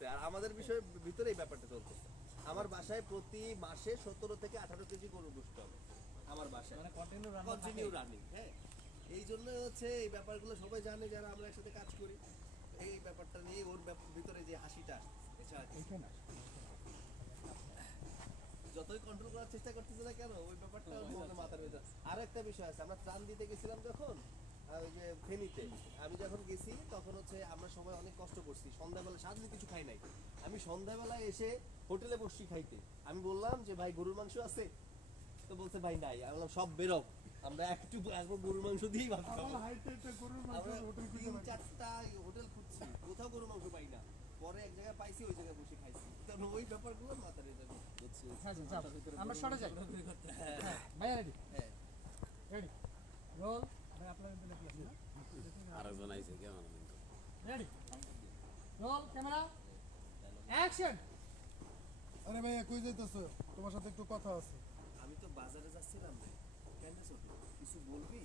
চলতেছে আর আমাদের বিষয়ের ভিতরে এই ব্যাপারটা চলতেছে। আমার বাসায় প্রতি মাসে 17 থেকে 18 কেজি গরুর গোশত হবে আমার বাসায়, মানে কন্টিনিউ কন্টিনিউ রানিং। হ্যাঁ, এই জন্য হচ্ছে এই ব্যাপারগুলো সবাই জানে যারা আমরা একসাথে কাজ করি। এই ব্যাপারটা নিয়ে ওর ভিতরে যে হাসিটা এছাড়া কিছু না। যতই কন্ট্রোল করার চেষ্টা করতেছে না কেন ওই ব্যাপারটা ওর মধ্যে মাথার ভেতর। আর একটা বিষয় আছে, আমরা ত্রাণ দিতে গেছিলাম যখন ওই যে ফেনীতে, আমি যখন গেছি তখন হচ্ছে আমরা সবাই অনেক কষ্ট করছি, সন্ধ্যাবেলা সারাদিন কিছু খাই নাই। আমি সন্ধ্যাবেলায় এসে হোটেলে বসছি খাইতে, আমি বললাম যে ভাই গরুর মাংস আছে, তো বলছে ভাই নাই। আমি বললাম সব বেরো, আমরা একবার গরুর মাংস দিয়েই ভাত খাবো। আমরা 3-4টা হোটেল খুঁজছি, কোথাও গরুর মাংস পাই না। পরে এক জায়গায় পাইছি, ওই জায়গায় বসে খাইছি। কারণ ওই ব্যাপারগুলো মাথায় রেখে বুঝছি। আমরা সরে যাই। ভাইয়া রেডি? হ্যাঁ, রেডি রোল। ভাই আপনার দিলে প্লেস না আরেকজন আইছে কেমন কিন্তু রেডি রোল ক্যামেরা অ্যাকশন। আরে ভাইয়া কই যাইতেছো? তোমার সাথে একটু কথা আছে। আমি তো বাজারে যাচ্ছিলাম রে। কেন ছোট কিছু বলবি?